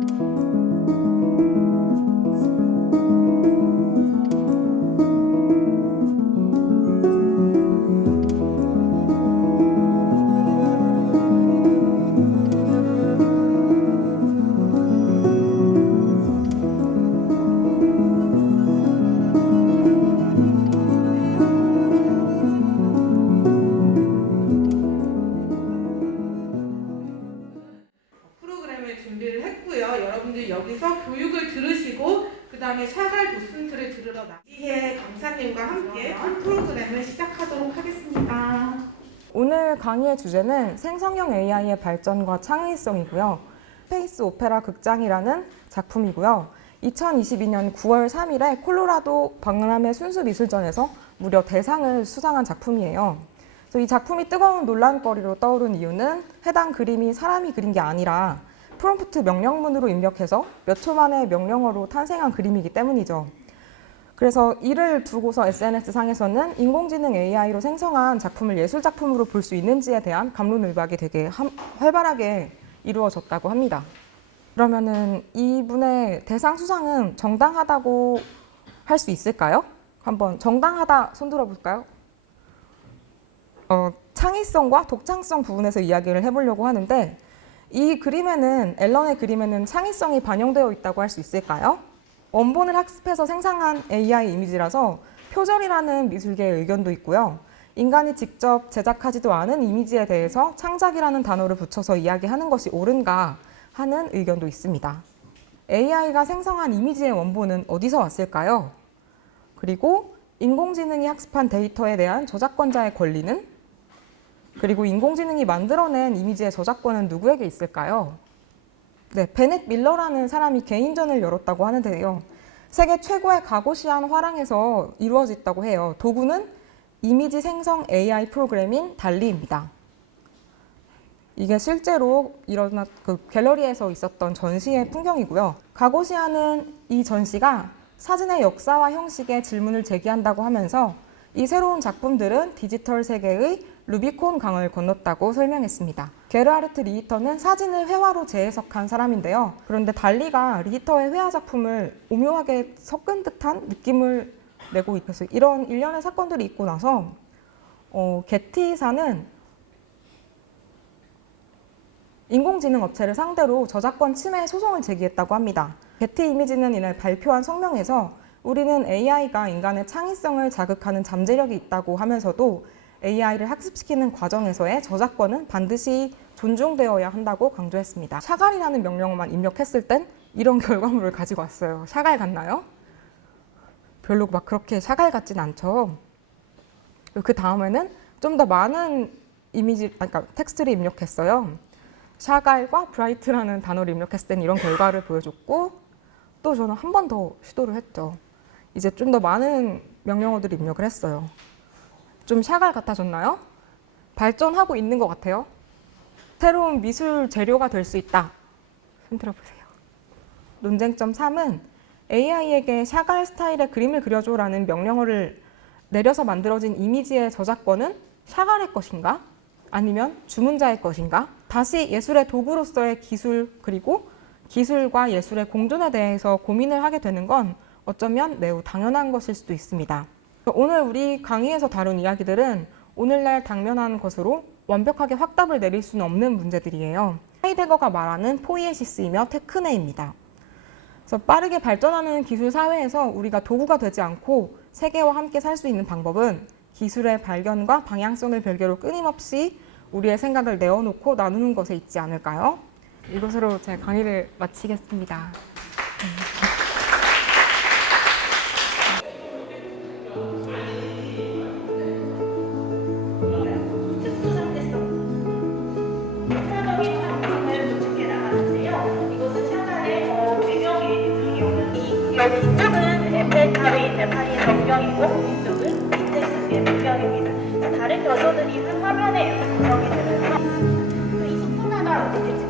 Thank you. 여기서 교육을 들으시고 그 다음에 샤갈 도슨트를 들으러 나. 이해 강사님과 함께 프로그램을 시작하도록 하겠습니다. 오늘 강의의 주제는 생성형 AI의 발전과 창의성이고요. 스페이스 오페라 극장이라는 작품이고요. 2022년 9월 3일에 콜로라도 박람회 순수미술전에서 무려 대상을 수상한 작품이에요. 이 작품이 뜨거운 논란거리로 떠오른 이유는 해당 그림이 사람이 그린 게 아니라 프롬프트 명령문으로 입력해서 몇 초 만에 명령어로 탄생한 그림이기 때문이죠. 그래서 이를 두고서 SNS 상에서는 인공지능 AI로 생성한 작품을 예술 작품으로 볼 수 있는지에 대한 감론을박이 되게 함- 활발하게 이루어졌다고 합니다. 그러면은 이분의 대상 수상은 정당하다고 할 수 있을까요? 한번 정당하다 손들어 볼까요? 어, 창의성과 독창성 부분에서 이야기를 해보려고 하는데 이 그림에는 앨런의 그림에는 창의성이 반영되어 있다고 할 수 있을까요? 원본을 학습해서 생성한 AI 이미지라서 표절이라는 미술계의 의견도 있고요. 인간이 직접 제작하지도 않은 이미지에 대해서 창작이라는 단어를 붙여서 이야기하는 것이 옳은가 하는 의견도 있습니다. AI가 생성한 이미지의 원본은 어디서 왔을까요? 그리고 인공지능이 학습한 데이터에 대한 저작권자의 권리는? 그리고 인공지능이 만들어낸 이미지의 저작권은 누구에게 있을까요? 네, 베넷 밀러라는 사람이 개인전을 열었다고 하는데요. 세계 최고의 가고시안 화랑에서 이루어졌다고 해요. 도구는 이미지 생성 AI 프로그램인 달리입니다. 이게 실제로 일어났 그 갤러리에서 있었던 전시의 풍경이고요. 가고시안은 이 전시가 사진의 역사와 형식에 질문을 제기한다고 하면서 이 새로운 작품들은 디지털 세계의 루비콘 강을 건넜다고 설명했습니다. 게르하르트 리히터는 사진을 회화로 재해석한 사람인데요. 그런데 달리가 리히터의 회화 작품을 오묘하게 섞은 듯한 느낌을 내고 있어서 이런 일련의 사건들이 있고 나서 어, 게티사는 인공지능 업체를 상대로 저작권 침해 소송을 제기했다고 합니다. 게티 이미지는 이날 발표한 성명에서 우리는 AI가 인간의 창의성을 자극하는 잠재력이 있다고 하면서도 AI를 학습시키는 과정에서의 저작권은 반드시 존중되어야 한다고 강조했습니다. 샤갈이라는 명령어만 입력했을 땐 이런 결과물을 가지고 왔어요. 샤갈 같나요? 별로 막 그렇게 샤갈 같진 않죠. 그 다음에는 좀 더 많은 이미지, 아니, 그러니까 텍스트를 입력했어요. 샤갈과 브라이트라는 단어를 입력했을 땐 이런 결과를 보여줬고 또 저는 한 번 더 시도를 했죠. 이제 좀 더 많은 명령어들을 입력을 했어요. 좀 샤갈 같아졌나요? 발전하고 있는 것 같아요. 새로운 미술 재료가 될 수 있다. 손 들어보세요. 논쟁점 3은 AI에게 샤갈 스타일의 그림을 그려줘라는 명령어를 내려서 만들어진 이미지의 저작권은 샤갈의 것인가? 아니면 주문자의 것인가? 다시 예술의 도구로서의 기술 그리고 기술과 예술의 공존에 대해서 고민을 하게 되는 건 어쩌면 매우 당연한 것일 수도 있습니다. 오늘 우리 강의에서 다룬 이야기들은 오늘날 당면한 것으로 완벽하게 확답을 내릴 수는 없는 문제들이에요. 하이데거가 말하는 포이에시스이며 테크네입니다. 그래서 빠르게 발전하는 기술 사회에서 우리가 도구가 되지 않고 세계와 함께 살 수 있는 방법은 기술의 발견과 방향성을 별개로 끊임없이 우리의 생각을 내어놓고 나누는 것에 있지 않을까요? 이것으로 제 강의를 마치겠습니다. 왼쪽은 에펠탑에 있는 파리 성경이고 왼쪽은 빈텍스의 문명입니다. 다른 여자들이 한 화면에 구성이 되면서 이 소품 하나로 되겠지.